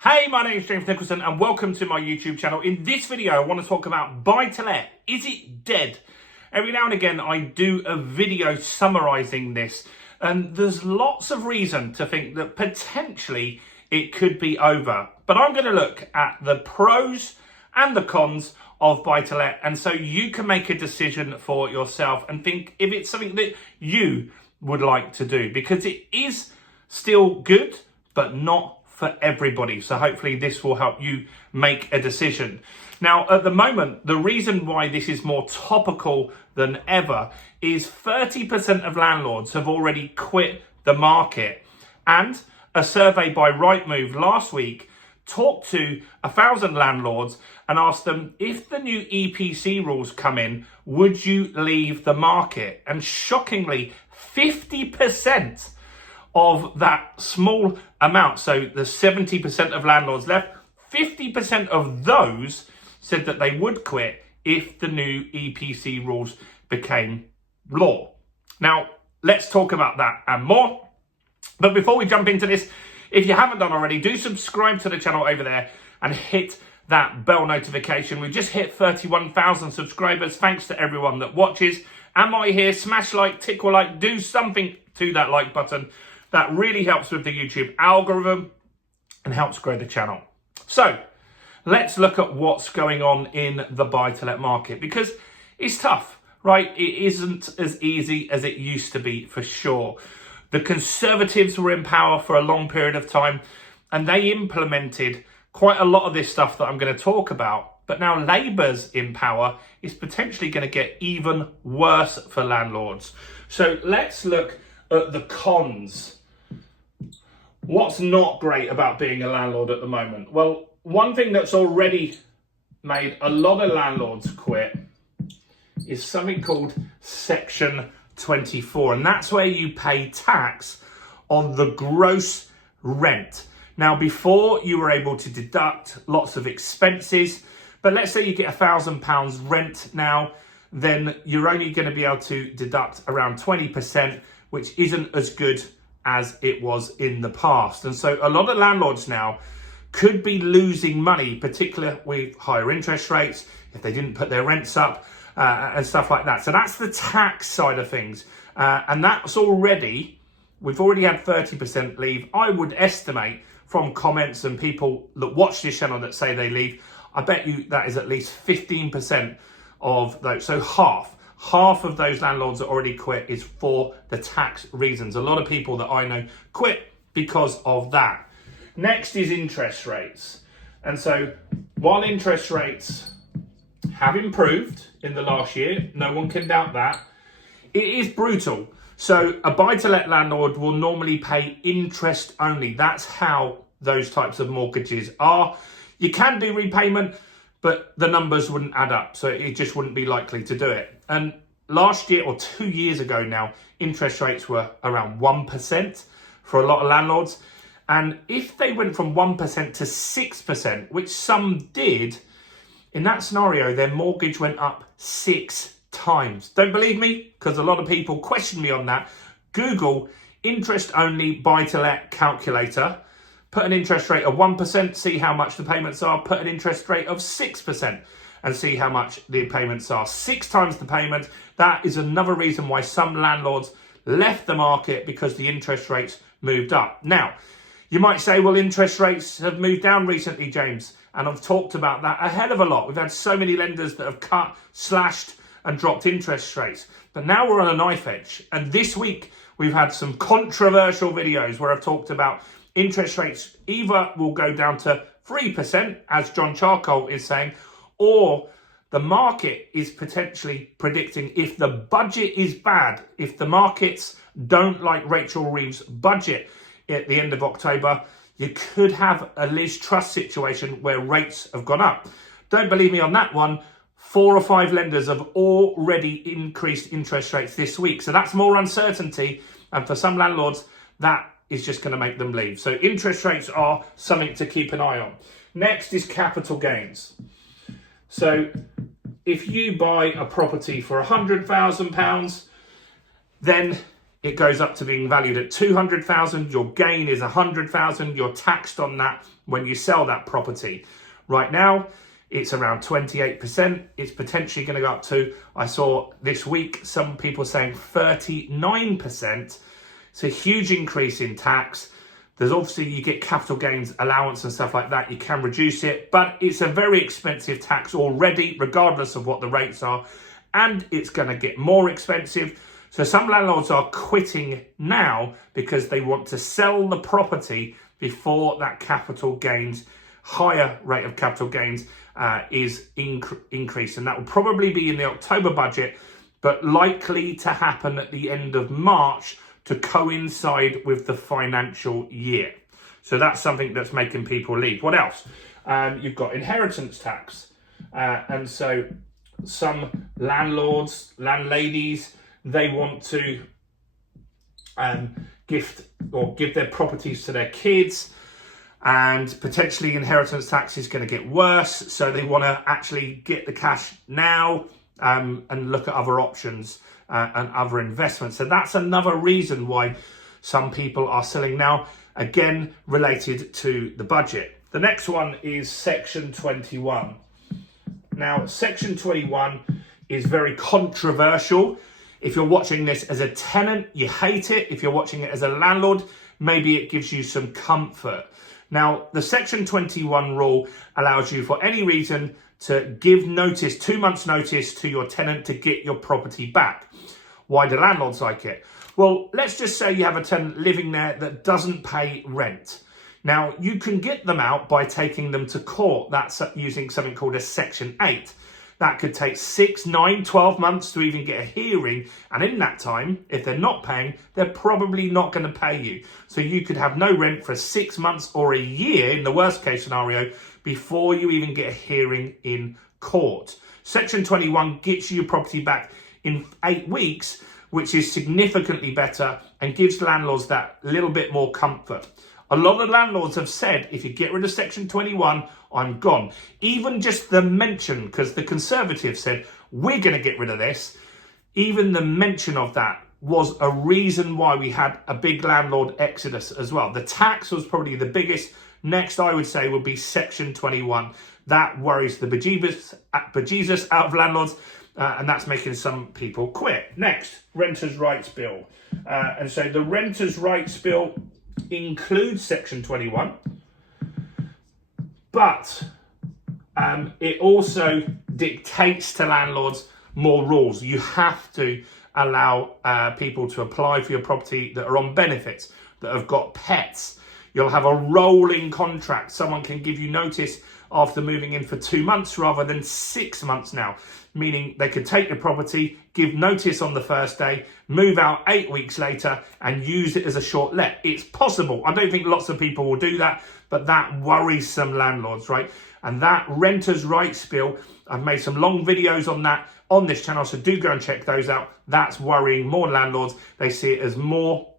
Hey, my name is James Nicholson and welcome to my YouTube channel. In this video, I want to talk about buy-to-let. Is it dead? Every now and again, I do a video summarising this, and there's lots of reason to think that potentially it could be over. But I'm going to look at the pros and the cons of buy-to-let, and so you can make a decision for yourself and think if it's something that you would like to do, because it is still good, but not for everybody. So hopefully this will help you make a decision. Now, at the moment, the reason why this is more topical than ever is 30% of landlords have already quit the market. And a survey by Rightmove last week talked to 1,000 landlords and asked them, if the new EPC rules come in, would you leave the market? And shockingly, 50% of that small amount, so the 70% of landlords left, 50% of those said that they would quit if the new EPC rules became law. Now, let's talk about that and more. But before we jump into this, if you haven't done already, do subscribe to the channel over there and hit that bell notification. We've just hit 31,000 subscribers. Thanks to everyone that watches. Am I here? Smash like, tickle like, do something to that like button. That really helps with the YouTube algorithm and helps grow the channel. So let's look at what's going on in the buy-to-let market, because it's tough, right? It isn't as easy as it used to be, for sure. The Conservatives were in power for a long period of time and they implemented quite a lot of this stuff that I'm going to talk about. But now Labour's in power, is potentially going to get even worse for landlords. So let's look at the cons. What's not great about being a landlord at the moment? Well, one thing that's already made a lot of landlords quit is something called Section 24. And that's where you pay tax on the gross rent. Now, before you were able to deduct lots of expenses, but let's say you get £1,000 rent now, then you're only going to be able to deduct around 20%, which isn't as good as it was in the past. And so a lot of landlords now could be losing money, particularly with higher interest rates, if they didn't put their rents up and stuff like that. So that's the tax side of things. And that's we've already had 30% leave. I would estimate from comments and people that watch this channel that say they leave, I bet you that is at least 15% of those. So half of those landlords that already quit is for the tax reasons. A lot of people that I know quit because of that. Next is interest rates. And so while interest rates have improved in the last year, no one can doubt that, it is brutal. So a buy-to-let landlord will normally pay interest only. That's how those types of mortgages are. You can do repayment, but the numbers wouldn't add up. So it just wouldn't be likely to do it. And last year, or 2 years ago now, interest rates were around 1% for a lot of landlords. And if they went from 1% to 6%, which some did, in that scenario, their mortgage went up 6 times. Don't believe me? Because a lot of people question me on that. Google interest only buy-to-let calculator. Put an interest rate of 1%, see how much the payments are. Put an interest rate of 6% and see how much the payments are. 6 times the payment. That is another reason why some landlords left the market, because the interest rates moved up. Now, you might say, well, interest rates have moved down recently, James. And I've talked about that a hell of a lot. We've had so many lenders that have cut, slashed and dropped interest rates. But now we're on a knife edge. And this week, we've had some controversial videos where I've talked about interest rates either will go down to 3%, as John Charcoal is saying, or the market is potentially predicting, if the budget is bad, if the markets don't like Rachel Reeves' budget at the end of October, you could have a Liz Truss situation where rates have gone up. Don't believe me on that one. 4 or 5 lenders have already increased interest rates this week. So that's more uncertainty. And for some landlords, that is just going to make them leave. So interest rates are something to keep an eye on. Next is capital gains. So if you buy a property for £100,000, then it goes up to being valued at 200,000. Your gain is 100,000. You're taxed on that when you sell that property. Right now, it's around 28%. It's potentially going to go up to, I saw this week, some people saying 39%. It's a huge increase in tax. There's obviously, you get capital gains allowance and stuff like that. You can reduce it, but it's a very expensive tax already, regardless of what the rates are. And it's going to get more expensive. So some landlords are quitting now because they want to sell the property before that capital gains, higher rate of capital gains is increased. And that will probably be in the October budget, but likely to happen at the end of March to coincide with the financial year. So that's something that's making people leave. What else? You've got inheritance tax. And so some landlords, landladies, they want to give their properties to their kids, and potentially inheritance tax is going to get worse. So they want to actually get the cash now and look at other options and other investments. So that's another reason why some people are selling now, again, related to the budget. The next one is Section 21. Now, Section 21 is very controversial. If you're watching this as a tenant, you hate it. If you're watching it as a landlord, maybe it gives you some comfort. Now, the Section 21 rule allows you for any reason to give notice, 2 months notice to your tenant to get your property back. Why do landlords like it? Well, let's just say you have a tenant living there that doesn't pay rent. Now, you can get them out by taking them to court. That's using something called a Section 8. That could take 6, 9, 12 months to even get a hearing. And in that time, if they're not paying, they're probably not going to pay you. So you could have no rent for 6 months or a year, in the worst case scenario, before you even get a hearing in court. Section 21 gets you your property back in 8 weeks, which is significantly better and gives landlords that little bit more comfort. A lot of landlords have said, if you get rid of Section 21, I'm gone. Even just the mention, because the Conservatives said, we're going to get rid of this. Even the mention of that was a reason why we had a big landlord exodus as well. The tax was probably the biggest. Next, I would say, would be Section 21. That worries the bejesus out of landlords, and that's making some people quit. Next, Renters' Rights Bill. And so the Renters' Rights Bill includes Section 21, but it also dictates to landlords more rules. You have to allow people to apply for your property that are on benefits, that have got pets. You'll have a rolling contract. Someone can give you notice after moving in for 2 months rather than 6 months now, meaning they could take the property, give notice on the first day, move out 8 weeks later and use it as a short let. It's possible. I don't think lots of people will do that, but that worries some landlords, right? And that Renters' Rights Bill, I've made some long videos on that on this channel, so do go and check those out. That's worrying more landlords. They see it as more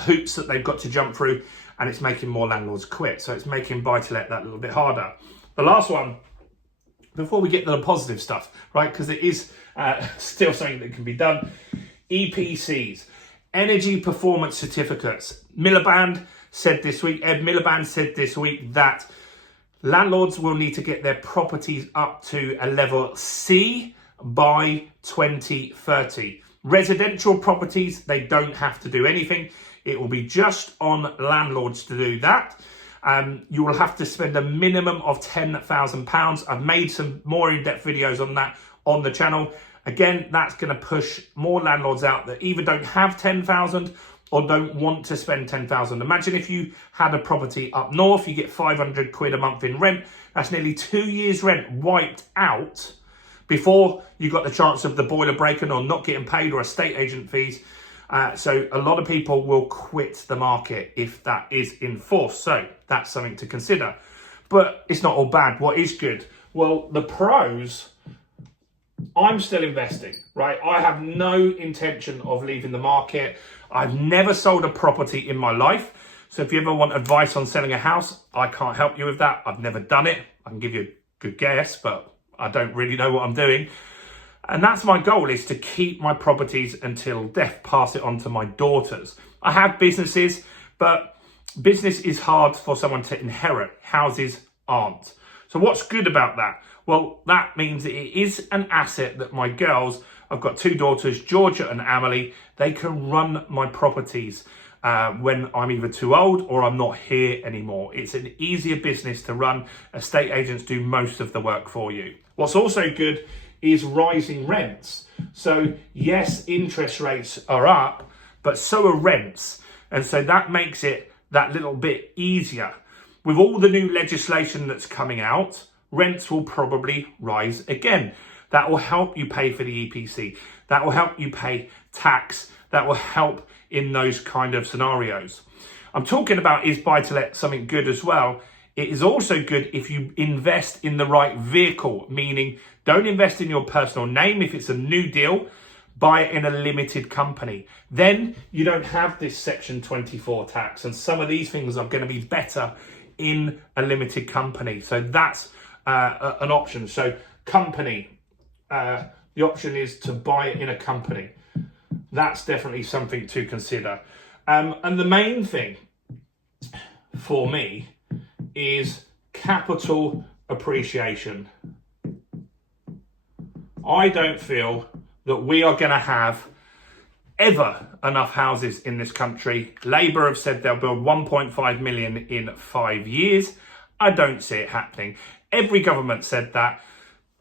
hoops that they've got to jump through, and it's making more landlords quit. So it's making buy-to-let that little bit harder. The last one, before we get to the positive stuff, right, because it is still something that can be done, EPCs, Energy Performance Certificates. Ed Miliband said this week that landlords will need to get their properties up to a level C by 2030. Residential properties, they don't have to do anything. It will be just on landlords to do that. You will have to spend a minimum of £10,000. I've made some more in-depth videos on that on the channel. Again, that's going to push more landlords out that either don't have 10,000 or don't want to spend 10,000. Imagine if you had a property up north, you get 500 quid a month in rent. That's nearly 2 years rent wiped out before you got the chance of the boiler breaking or not getting paid or estate agent fees. So a lot of people will quit the market if that is enforced. So that's something to consider. But it's not all bad. What is good? Well, the pros, I'm still investing, right? I have no intention of leaving the market. I've never sold a property in my life. So if you ever want advice on selling a house, I can't help you with that. I've never done it. I can give you a good guess, but I don't really know what I'm doing. And that's my goal, is to keep my properties until death, pass it on to my daughters. I have businesses, but business is hard for someone to inherit. Houses aren't. So what's good about that? Well, that means it is an asset that my girls, I've got 2 daughters, Georgia and Amelie, they can run my properties when I'm either too old or I'm not here anymore. It's an easier business to run. Estate agents do most of the work for you. What's also good is rising rents. So yes, interest rates are up, but so are rents. And so that makes it that little bit easier. With all the new legislation that's coming out, rents will probably rise again. That will help you pay for the EPC. That will help you pay tax. That will help in those kind of scenarios. I'm talking about, is buy-to-let something good as well? It is also good if you invest in the right vehicle, meaning don't invest in your personal name. If it's a new deal, buy it in a limited company. Then you don't have this Section 24 tax, and some of these things are going to be better in a limited company. So that's an option. So company, the option is to buy it in a company. That's definitely something to consider. And the main thing for me is capital appreciation. I don't feel that we are going to have ever enough houses in this country. Labour have said they'll build 1.5 million in 5 years. I don't see it happening. Every government said that.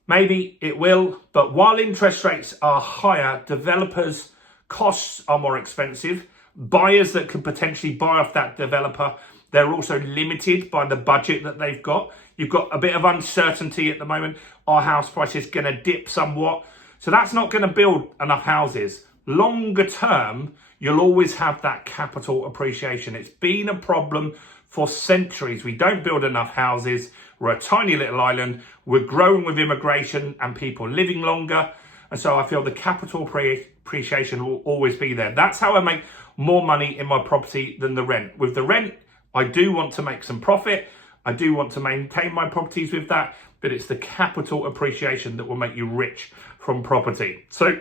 Maybe it will, but while interest rates are higher, developers' costs are more expensive. Buyers that could potentially buy off that developer, they're also limited by the budget that they've got. You've got a bit of uncertainty at the moment. Our house price is going to dip somewhat. So that's not going to build enough houses. Longer term, you'll always have that capital appreciation. It's been a problem for centuries. We don't build enough houses. We're a tiny little island. We're growing with immigration and people living longer. And so I feel the capital appreciation will always be there. That's how I make more money in my property than the rent. With the rent, I do want to make some profit. I do want to maintain my properties with that, but it's the capital appreciation that will make you rich from property. So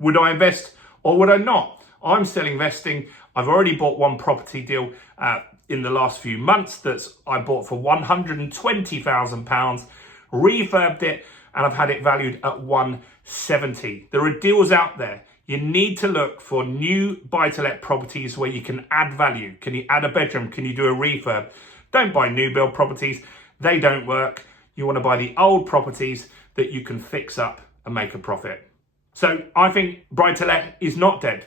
would I invest or would I not? I'm still investing. I've already bought one property deal in the last few months that's I bought for £120,000, refurbed it, and I've had it valued at 170. There are deals out there. You need to look for new buy-to-let properties where you can add value. Can you add a bedroom? Can you do a refurb? Don't buy new build properties. They don't work. You want to buy the old properties that you can fix up and make a profit. So I think buy-to-let is not dead,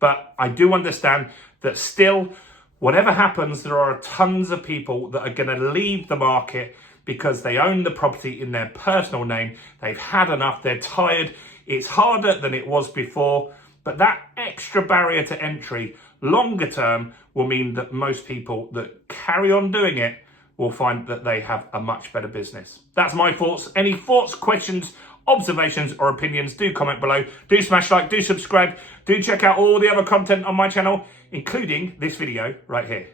but I do understand that still, whatever happens, there are tons of people that are going to leave the market because they own the property in their personal name. They've had enough. They're tired. It's harder than it was before, but that extra barrier to entry, longer term, will mean that most people that carry on doing it will find that they have a much better business. That's my thoughts. Any thoughts, questions, observations, or opinions, do comment below. Do smash like, do subscribe, do check out all the other content on my channel, including this video right here.